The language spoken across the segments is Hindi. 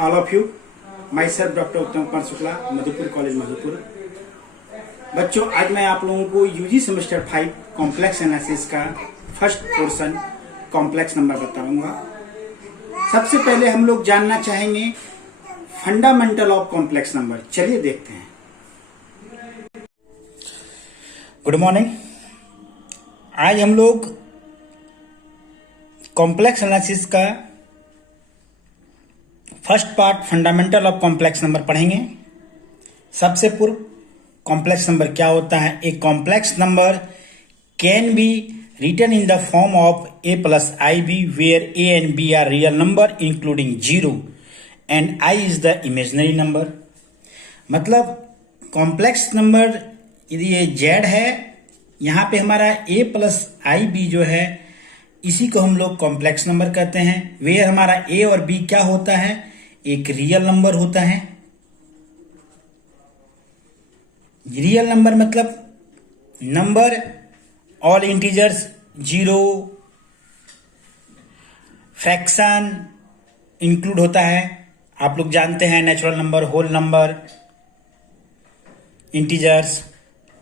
all of you. Myself doctor उत्तम कुमार शुक्ला, मधुपुर कॉलेज मधुपुर। बच्चों, आज मैं आप लोगों को यूजी सेमेस्टर 5 कॉम्प्लेक्स एनालिसिस का फर्स्ट पोर्शन कॉम्प्लेक्स नंबर बताऊंगा। सबसे पहले हम लोग जानना चाहेंगे फंडामेंटल ऑफ कॉम्प्लेक्स नंबर। चलिए देखते हैं। Good morning. आज हम लोग कॉम्प्लेक्स एनालिसिस का first part fundamental of complex number पढ़ेंगे। सबसे पूर्व कॉम्प्लेक्स नंबर क्या होता है? एक complex number can be written in the form of a plus ib where a and b are real number including 0 and I is the imaginary number। मतलब कॉम्प्लेक्स नंबर यदि ये z है, यहाँ पे हमारा a plus ib जो है इसी को हम लोग कॉम्प्लेक्स नंबर कहते हैं। वेयर हमारा a और b क्या होता है? एक रियल नंबर होता है। रियल नंबर मतलब number all integers, zero, fraction include होता है। आप लोग जानते हैं natural number, whole number, integers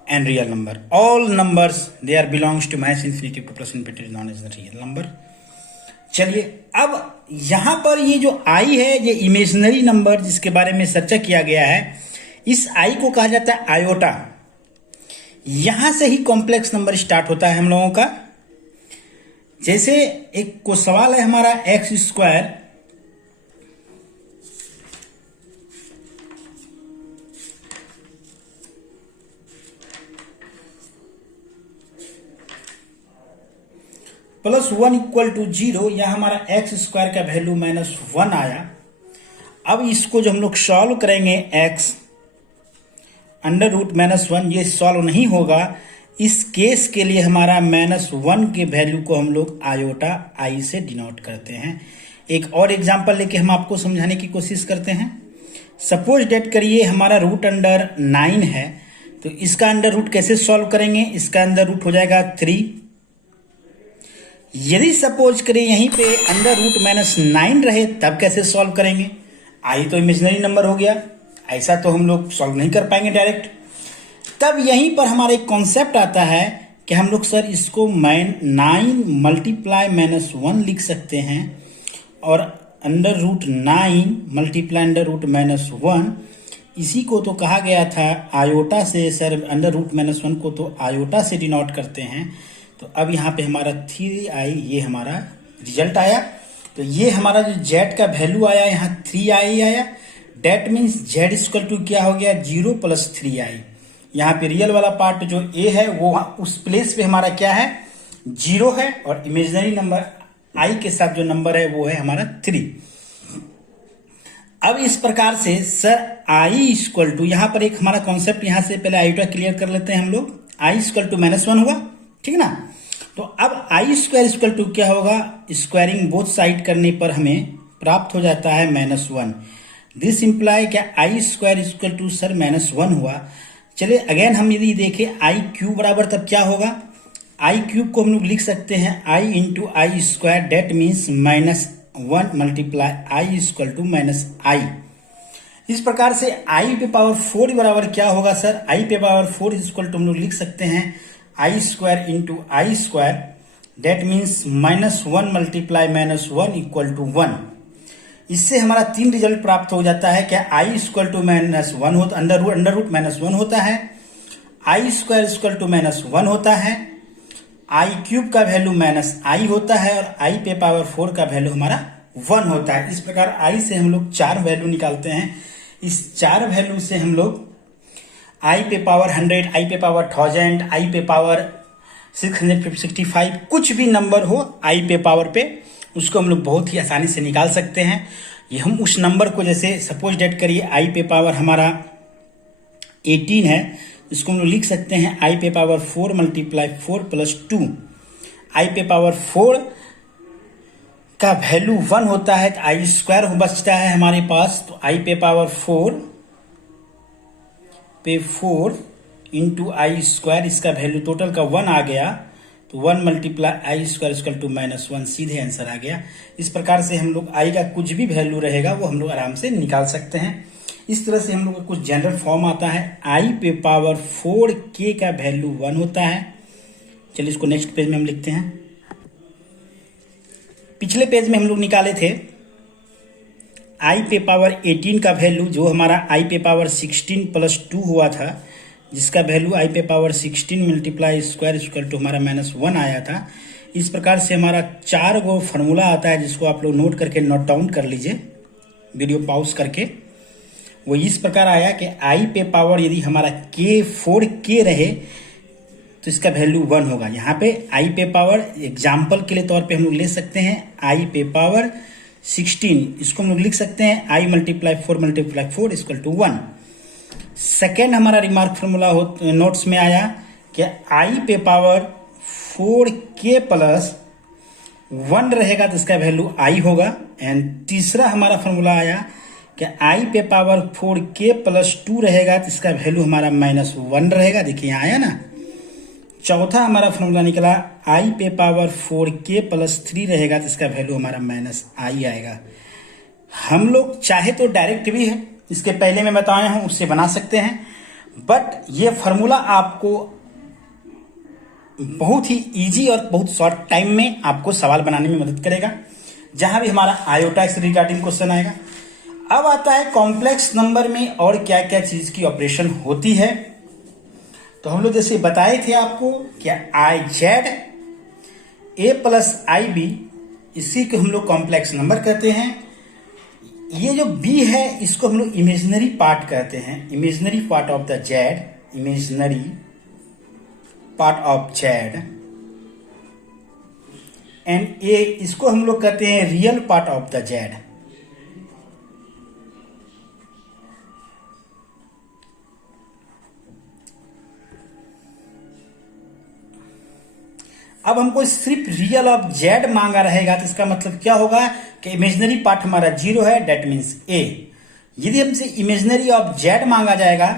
and real number. All numbers they are belongs to minus infinity to plus infinity is known as the real number. चलिए, अब यहां पर ये जो आई है, ये इमेजिनरी नंबर जिसके बारे में चर्चा किया गया है, इस आई को कहा जाता है आयोटा। यहां से ही कॉम्प्लेक्स नंबर स्टार्ट होता है हम लोगों का। जैसे एक को सवाल है हमारा x square plus 1 equal to 0, या हमारा एक्स स्क्वायर का वैल्यू -1 आया। अब इसको जो हम लोग सॉल्व करेंगे, एक्स अंडर रूट -1, ये सॉल्व नहीं होगा। इस केस के लिए हमारा -1 के वैल्यू को हम लोग आयोटा आई से डिनोट करते हैं। एक और एग्जांपल लेके हम आपको समझाने की कोशिश करते हैं। सपोज डेट करिए हमारा रूट अंडर 9 है, तो इसका अंडर रूट कैसे सॉल्व करेंगे? इसका अंडर रूट हो जाएगा 3। यदि सपोज करें यहीं पे अंडर रूट -9 रहे, तब कैसे सॉल्व करेंगे? आई तो इमेजिनरी नंबर हो गया, ऐसा तो हम लोग सॉल्व नहीं कर पाएंगे डायरेक्ट। तब यहीं पर हमारा एक कॉन्सेप्ट आता है कि हम लोग सर इसको 9 मल्टीप्लाई -1 लिख सकते हैं, और under root 9 multiply under root -1, इसी को तो कहा गया था आयोटा से। सर अंडर रूट -1 को तो आयोटा से डिनोट करते हैं। तो अब यहाँ पे हमारा 3i, ये हमारा रिजल्ट आया। तो ये हमारा जो z का वैल्यू आया, यहाँ 3i आया। That means z equal to क्या हो गया? 0 + 3i। यहाँ पे रियल वाला पार्ट जो a है वो उस प्लेस पे हमारा क्या है? 0 है, और इमेजिनरी नंबर i के साथ जो नंबर है वो है हमारा 3। अब इस प्रकार से सर i इक्वल टू, यहाँ पर एक हमारा कॉन्सेप्ट यहाँ से पहले आयोटा क्लियर कर लेते हैं हम लोग। i इक्वल टू -1 हुआ, ठीक है ना? तो अब आई स्क्वायर इक्वल टू क्या होगा? स्क्वायरिंग बोथ साइड करने पर हमें प्राप्त हो जाता है -1। दिस इंप्लाई क्या आई स्क्वायर इक्वल टू सर -1 हुआ। चलिए अगेन हम यदि देखें आई क्यूब बराबर तब क्या होगा? आई क्यूब को हम लोग लिख सकते हैं i into i square, that means -1 multiply i equal to -i। इस प्रकार से आई पे पावर 4 बराबर क्या होगा सर? आई पे पावर 4 इक्वल टू हम लोग लिख सकते हैं i square into i square, that means -1 multiply -1 equal to 1। इससे हमारा 3 रिजल्ट प्राप्त हो जाता है। क्या आई इक्वल टू -1 होता, अंडर रूट -1 होता है, आई स्क्वायर इक्वल टू -1 होता है, आई क्यूब का वैल्यू -i होता है, और आई पे पावर 4 का वैल्यू हमारा 1 होता है। इस प्रकार आई से हम लोग 4 वैल्यू निकालते हैं। इस 4 वैल्यू से हम लोग आई पे पावर 100, आई पे पावर 1000, आई पे पावर 665, कुछ भी नंबर हो आई पे पावर पे, उसको हम लोग बहुत ही आसानी से निकाल सकते हैं। ये हम उस नंबर को, जैसे सपोज डेट करिए आई पे पावर हमारा 18 है, इसको हम लोग लिख सकते हैं आई पे पावर 4 मल्टीप्लाई 4 + 2। आई पे पावर 4 का वैल्यू 1 होता है, तो आई स्क्वायर बचता है हमारे पास। तो आई पे पावर 4 इंटू आई स्क्वायर, इसका वैल्यू टोटल का 1 आ गया। तो 1 multiply i square equal to -1 सीधे आंसर आ गया। इस प्रकार से हम लोग आई का कुछ भी वैल्यू रहेगा वो हम लोग आराम से निकाल सकते हैं। इस तरह से हम लोग का कुछ जनरल फॉर्म आता है। आई पे पावर 4k का वैल्यू 1 होता है। चलिए इसको नेक्स्ट पेज में हम लिखते हैं। पिछले पेज में हम लोग निकाले थे आई पे पावर 18 का वैल्यू, जो हमारा आई पे पावर 16 प्लस 2 हुआ था, जिसका वैल्यू आई पे power 16 multiply square equal to हमारा -1 आया था। इस प्रकार से हमारा 4 गो फॉर्मूला आता है, जिसको आप लोग नोट करके नोट डाउन कर लीजिए वीडियो पॉज करके। वो इस प्रकार आया कि आई पे पावर यदि हमारा k 4k रहे तो इसका वैल्यू 1 होगा। यहाँ पे आई पे पावर एग्जाम्पल के लिए तौर पे हम लोग ले सकते हैं आई पे पावर 16, इसको हम लोग लिख सकते हैं आई मल्टीप्लाई 4 इक्वल टू 1। सेकेंड हमारा रिमार्क फॉर्मूला नोट्स में आया कि आई पे पावर 4k प्लस 1 रहेगा तो इसका वैल्यू आई होगा। एंड तीसरा हमारा फॉर्मूला आया कि आई पे पावर 4k प्लस 2 रहेगा तो इसका वैल्यू हमारा -1 रहेगा। देखिए यहाँ आया ना। चौथा हमारा फॉर्मूला निकला आई पे पावर 4k प्लस 3 रहेगा तो इसका वैल्यू हमारा -i आएगा। हम लोग चाहे तो डायरेक्ट भी है, इसके पहले मैं बताया हूं उससे बना सकते हैं, बट ये फॉर्मूला आपको बहुत ही इजी और बहुत शॉर्ट टाइम में आपको सवाल बनाने में मदद करेगा, जहां भी हमारा आयोटा से रिगार्डिंग क्वेश्चन आएगा। अब आता है कॉम्प्लेक्स नंबर में और क्या क्या चीज की ऑपरेशन होती है। तो हम लोग जैसे बताए थे आपको क्या i z a plus i b, इसी को हम लोग कॉम्प्लेक्स नंबर कहते हैं। ये जो बी है इसको हम लोग इमेजिनरी पार्ट कहते हैं, imaginary part of the z, imaginary part of z. And a इसको हम लोग कहते हैं real part of the z. अब हमको सिर्फ रियल ऑफ जेड मांगा रहेगा तो इसका मतलब क्या होगा कि इमेजिनरी पार्ट हमारा 0 है, डेट मीन्स ए। यदि हमसे इमेजिनरी ऑफ जेड मांगा जाएगा,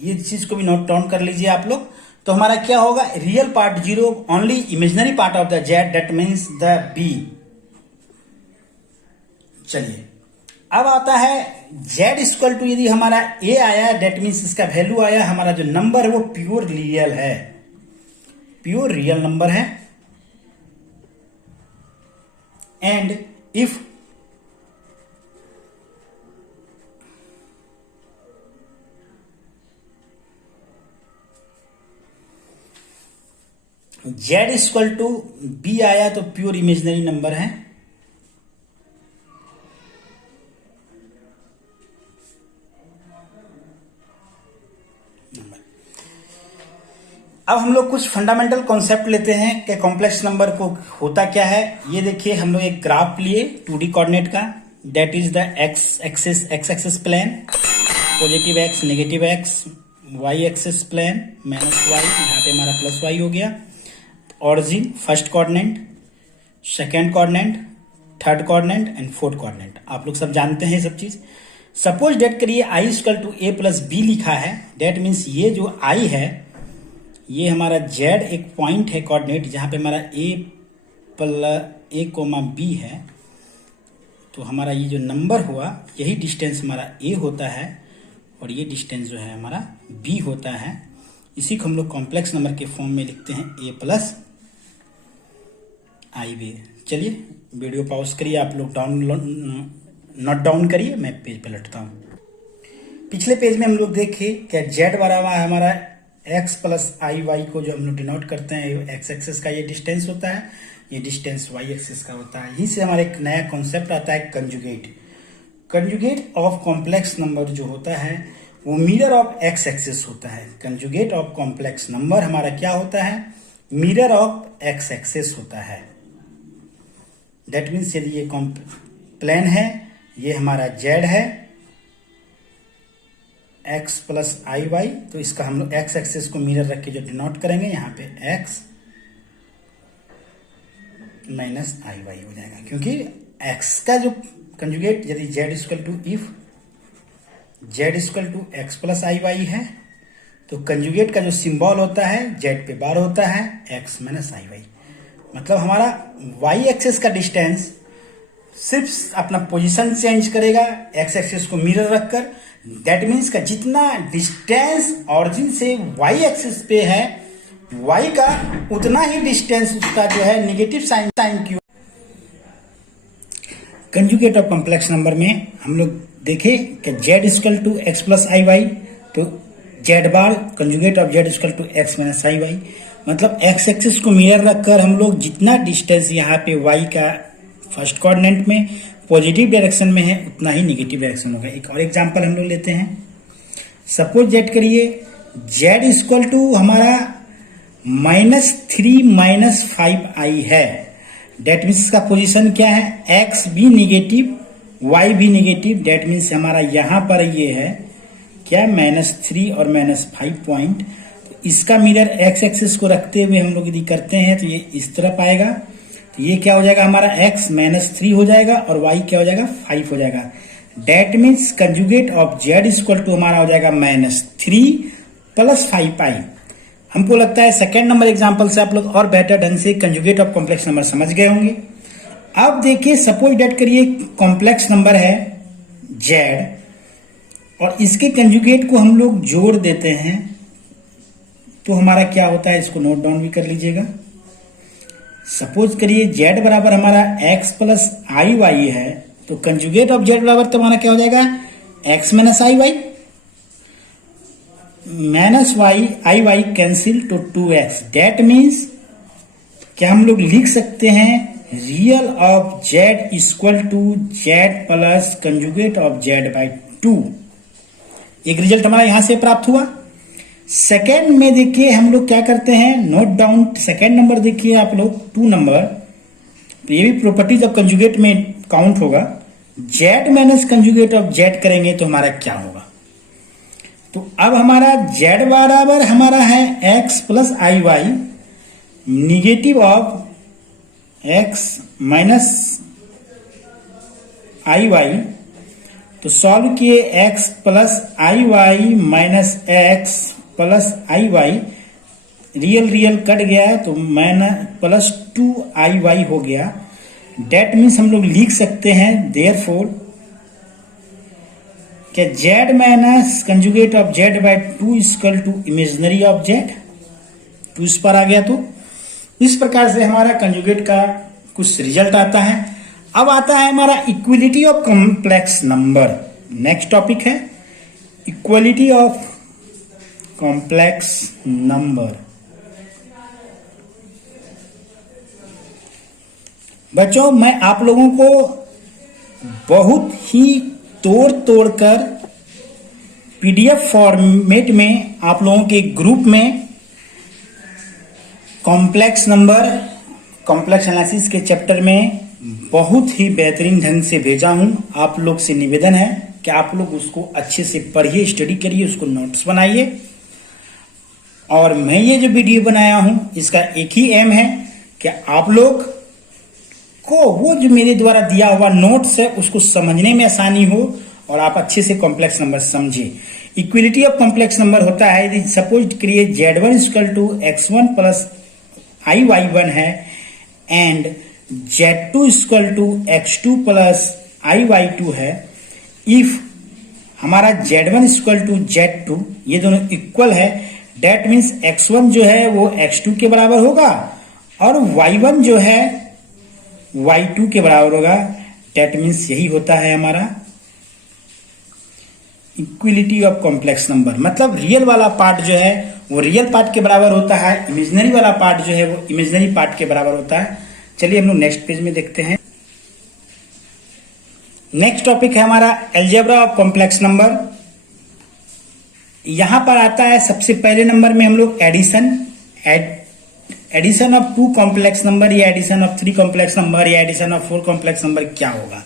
ये चीज को भी नोट डाउन कर लीजिए आप लोग, तो हमारा क्या होगा real part 0, only imaginary part of the z, that means the b. चलिए अब आता है जेड इक्वल टू, यदि हमारा ए आया डेट मीन्स इसका वैल्यू आया, हमारा जो नंबर है वो प्योर रियल है, प्योर रियल नंबर है। And if z equal to b आया तो प्योर इमेजिनरी नंबर है। अब हम लोग कुछ फंडामेंटल कॉन्सेप्ट लेते हैं कि कॉम्प्लेक्स नंबर को होता क्या है। ये देखिए हम लोग एक ग्राफ लिए 2D कोऑर्डिनेट का, that is the x axis plane, positive x negative x, y axis plane -y, यहाँ पे हमारा +y हो गया। Origin first coordinate, second coordinate, third coordinate and fourth coordinate, आप लोग सब जानते हैं सब चीज। सपोज डेट करिए i equal to a plus b लिखा है, डेट मीन्स ये जो आई है ये हमारा z एक पॉइंट है कोऑर्डिनेट, जहां पे हमारा a, b है। तो हमारा ये जो नंबर हुआ यही डिस्टेंस हमारा a होता है और ये डिस्टेंस जो है हमारा b होता है। इसी को हम लोग कॉम्प्लेक्स नंबर के फॉर्म में लिखते हैं a प्लस आई बी। चलिए वीडियो पॉज करिए, आप लोग नोट डाउन करिए, मैं पेज पे लटता हूँ। पिछले पेज में हम लोग देखे क्या जेड वाला हमारा x प्लस आई वाई को जो हम लोग डिनोट करते हैं, एक्स एक्सिस का ये डिस्टेंस होता है, ये डिस्टेंस वाई एक्सिस का होता है। यहीं से हमारा एक नया कॉन्सेप्ट आता है conjugate. Conjugate of complex number जो होता है वो मिरर ऑफ एक्स एक्सिस होता है। कंजुगेट ऑफ कॉम्प्लेक्स नंबर हमारा क्या होता है, मिरर ऑफ एक्स एक्सिस होता है। दैट मीन्स यदि ये प्लेन है, ये हमारा जेड है, x प्लस आई वाई, तो इसका हम लोग x एक्सिस को मिरर रख के जो डिनोट करेंगे, यहाँ पे x माइनस आई वाई हो जाएगा, क्योंकि x का जो कंजुगेट यदि z equal to if z equal to x plus i y है तो कंजुगेट का जो सिंबल होता है z पे बार होता है x माइनस आई वाई। मतलब हमारा वाई एक्सेस का डिस्टेंस सिर्फ अपना पोजीशन चेंज करेगा एक्स एक्सेस को मिरर रखकर। दैट मीन्स का जितना डिस्टेंस ऑरिजिन से वाई एक्सेस पे है वाई का उतना ही डिस्टेंस उसका जो है नेगेटिव साइन की। कंजुगेट ऑफ कॉम्प्लेक्स नंबर में हम लोग देखें कि z equal to x plus i y, तो z bar conjugate of z equal to x minus i y, मतलब एक्स एक्सिस को मिरर रखकर हम लोग जितना डिस्टेंस यहाँ पे y का फर्स्ट कोऑर्डिनेट में पॉजिटिव डायरेक्शन में है उतना ही नेगेटिव डायरेक्शन होगा। एक और एग्जांपल हम लोग लेते हैं। सपोज जेट करिए z इक्वल टू हमारा -3 - 5i है। डेट मीन्स का पोजीशन क्या है, x भी निगेटिव y भी निगेटिव। डेट मीन्स हमारा यहाँ पर ये है क्या, -3 और -5 पॉइंट। तो इसका मिरर x एक्सिस को रखते हुए हम लोग यदि करते हैं तो ये इस तरफ आएगा, तो ये क्या हो जाएगा हमारा x -3 हो जाएगा और y क्या हो जाएगा 5 हो जाएगा। That means conjugate of z equal to हमारा हो जाएगा -3 + 5i। हमको लगता है सेकेंड नंबर एग्जाम्पल से आप लोग और बेटर ढंग से कंजुगेट ऑफ कॉम्प्लेक्स नंबर समझ गए होंगे। अब देखिए सपोज डेट करिए कॉम्प्लेक्स नंबर है z और इसके कंजुगेट को हम लोग जोड़ देते हैं तो हमारा क्या होता है, इसको नोट डाउन भी कर लीजिएगा। सपोज करिए z बराबर हमारा x प्लस आई वाई है, तो कंजुगेट ऑफ z बराबर तो हमारा क्या हो जाएगा x minus i y, minus Y I Y cancel तो 2x। डेट मीन्स क्या हम लोग लिख सकते हैं real of z equal to z plus conjugate of z by 2। एक रिजल्ट हमारा यहां से प्राप्त हुआ। सेकेंड में देखिए हम लोग क्या करते हैं, नोट डाउन सेकेंड नंबर देखिए आप लोग 2 नंबर, तो ये भी प्रॉपर्टीज ऑफ कंजुगेट में काउंट होगा। z minus conjugate of z करेंगे तो हमारा क्या होगा, तो अब हमारा z बराबर हमारा है x plus i y negative of x minus i y. तो सॉल्व किए x plus i y minus x plus i y, real real cut गया तो प्लस 2i हो गया। डेट मीन्स हम लोग लिख सकते हैं देयरफॉर क्या z minus conjugate of z by 2 equal to imaginary of z। तो इस पर आ गया, तो इस प्रकार से हमारा कंजुगेट का कुछ रिजल्ट आता है। अब आता है हमारा equality of complex number. Next topic है इक्वलिटी ऑफ कॉम्प्लेक्स नंबर। बच्चों मैं आप लोगों को बहुत ही तोड़ कर पीडीएफ फॉर्मेट में आप लोगों के ग्रुप में कॉम्प्लेक्स नंबर कॉम्प्लेक्स एनालिसिस के चैप्टर में बहुत ही बेहतरीन ढंग से भेजा हूं। आप लोग से निवेदन है कि आप लोग उसको अच्छे से पढ़िए, स्टडी करिए, उसको नोट्स बनाइए। और मैं ये जो वीडियो बनाया हूं इसका एक ही एम है कि आप लोग को वो जो मेरे द्वारा दिया हुआ नोट्स है उसको समझने में आसानी हो और आप अच्छे से कॉम्प्लेक्स नंबर समझे। इक्वलिटी ऑफ कॉम्प्लेक्स नंबर होता है यदि सपोज करिए z1 equal to x1 plus i y 1 है and z2 equal to x2 plus i y 2 है। इफ हमारा z1 इक्वल टू z2 ये दोनों इक्वल है, डेट मीन्स x1 जो है वो x2 के बराबर होगा और y1 जो है y2 के बराबर होगा। डेट मीन्स यही होता है हमारा इक्वलिटी ऑफ कॉम्प्लेक्स नंबर। मतलब रियल वाला पार्ट जो है वो रियल पार्ट के बराबर होता है, इमेजिनरी वाला पार्ट जो है वो इमेजिनरी पार्ट के बराबर होता है। चलिए हम लोग नेक्स्ट पेज में देखते हैं। नेक्स्ट टॉपिक है हमारा अलजेब्रा ऑफ कॉम्प्लेक्स नंबर। यहां पर आता है सबसे पहले नंबर में हम लोग एडिशन ऑफ 2 कॉम्प्लेक्स नंबर या एडिशन ऑफ 3 कॉम्प्लेक्स नंबर या एडिशन ऑफ 4 कॉम्प्लेक्स नंबर क्या होगा।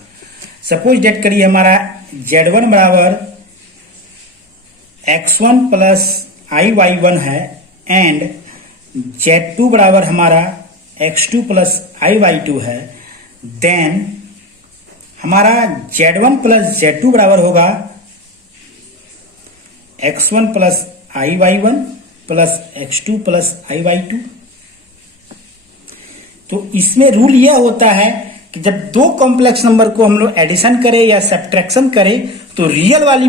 सपोज डेट करिए हमारा z1 बराबर x1 प्लस आई वाई 1 है एंड z2 बराबर हमारा x2 प्लस आई वाई 2 है। देन हमारा z1 प्लस z2 बराबर होगा x1 plus i y 1 plus x2 plus i y 2। तो इसमें रूल यह होता है कि जब दो कॉम्प्लेक्स नंबर को हम लोग एडिशन करें या सब्ट्रैक्शन करें तो रियल वाली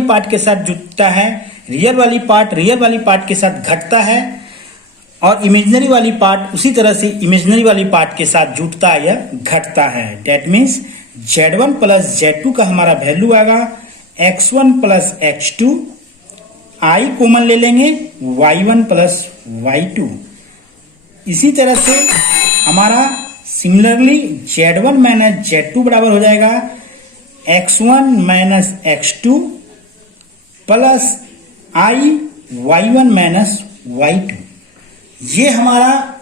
पार्ट के साथ जुड़ता है, रियल वाली पार्ट के साथ घटता है, और इमेजिनरी वाली पार्ट उसी तरह से इमेजिनरी वाली पार्ट के साथ जुड़ता है या घटता है। That means Z1 plus Z2 का हमारा वैल्यू आएगा X1 plus X2, I common ले लेंगे Y1 प्लस Y2। इसी तरह से हमारा सिमिलरली Z1 माइनस Z2 बराबर हो जाएगा X1 minus X2 plus I Y1 minus Y2। ये हमारा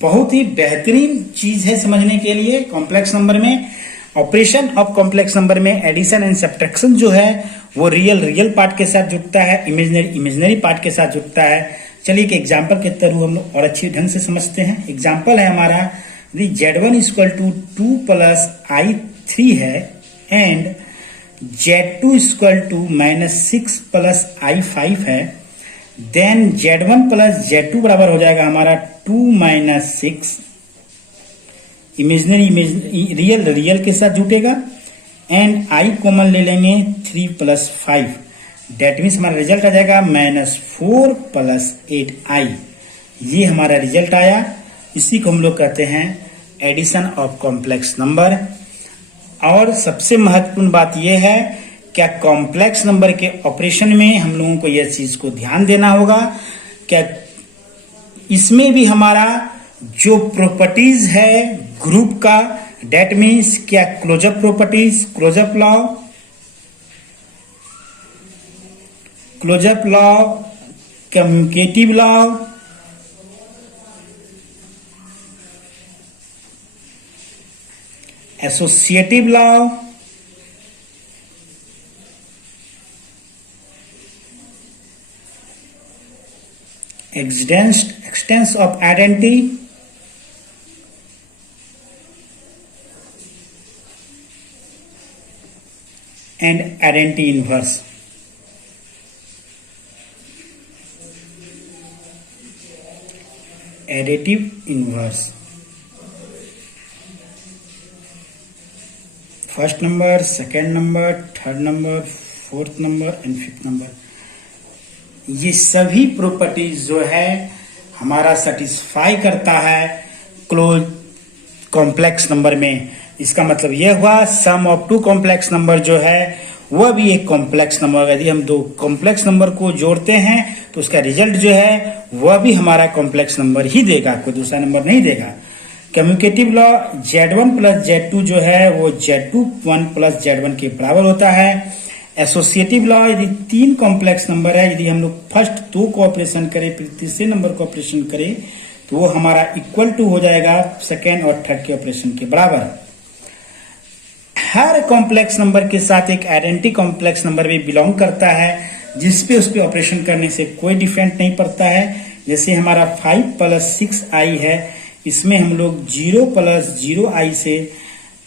बहुत ही बेहतरीन चीज है समझने के लिए। कॉम्प्लेक्स नंबर में ऑपरेशन ऑफ कॉम्प्लेक्स नंबर में एडिशन एंड सब्ट्रैक्शन जो है वो रियल पार्ट के साथ जुड़ता है, इमेजिनरी पार्ट के साथ जुड़ता है। चलिए एक एग्जाम्पल के थ्रू हम लोग और अच्छी ढंग से समझते हैं। एग्जाम्पल है हमारा Z1 equal to 2 plus I3 है and Z2 equal to -6 plus I5 है। देन Z1 प्लस Z2 बराबर हो जाएगा हमारा 2 माइनस 6, इमेजिनरी रियल के साथ जुटेगा, एंड I कॉमन ले लेंगे 3 प्लस 5। डेट मीन्स हमारा रिजल्ट आ जाएगा -4 प्लस 8I। ये हमारा रिजल्ट आया। इसी को हम लोग कहते हैं एडिशन ऑफ कॉम्प्लेक्स नंबर। और सबसे महत्वपूर्ण बात यह है क्या कॉम्प्लेक्स नंबर के ऑपरेशन में हम लोगों को यह चीज को ध्यान देना होगा क्या इसमें भी हमारा जो प्रॉपर्टीज है ग्रुप का, डेट मीन्स क्या closure properties, closure law, commutative law, associative law, extents of identity, and identity inverse। additive inverse, first number, second number, third number, fourth number and fifth number. ये सभी प्रॉपर्टीज जो है हमारा सेटिस्फाई करता है क्लोज कॉम्प्लेक्स नंबर में। इसका मतलब यह हुआ सम ऑफ टू कॉम्प्लेक्स नंबर जो है वह भी एक कॉम्प्लेक्स नंबर। यदि हम दो कॉम्प्लेक्स नंबर को जोड़ते हैं तो उसका रिजल्ट जो है वह भी हमारा कॉम्प्लेक्स नंबर ही देगा, कोई दूसरा नंबर नहीं देगा। Commutative law Z1 plus Z2 जो है वो Z2 प्लस Z1 के बराबर होता है। एसोसिएटिव लॉ यदि तीन कॉम्प्लेक्स नंबर है, यदि हम लोग फर्स्ट दो को ऑपरेशन करें फिर तीसरे नंबर को ऑपरेशन करें तो वो हमारा इक्वल टू हो जाएगा सेकेंड और थर्ड के ऑपरेशन के बराबर। हर कॉम्प्लेक्स नंबर के साथ एक आइडेंटिटी कॉम्प्लेक्स नंबर भी बिलोंग करता है जिसपे उस पर ऑपरेशन करने से कोई डिफरेंट नहीं पड़ता है। जैसे हमारा 5 प्लस 6I है, इसमें हम लोग 0 प्लस 0I से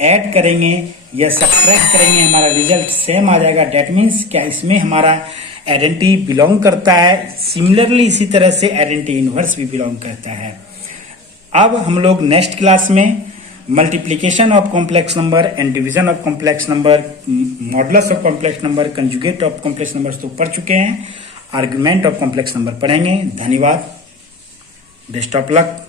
ऐड करेंगे या सब्ट्रैक्ट करेंगे, हमारा रिजल्ट सेम आ जाएगा। डेट मीन्स क्या इसमें हमारा आइडेंटिटी बिलोंग करता है। सिमिलरली इसी तरह से आइडेंटिटी इनवर्स भी बिलोंग करता है। अब हम लोग नेक्स्ट क्लास में multiplication of complex number and division of complex number, modulus of complex number, conjugate of complex number तो पढ़ चुके हैं, आर्गुमेंट ऑफ कॉम्प्लेक्स नंबर पढ़ेंगे। धन्यवाद, बेस्ट ऑफ लक।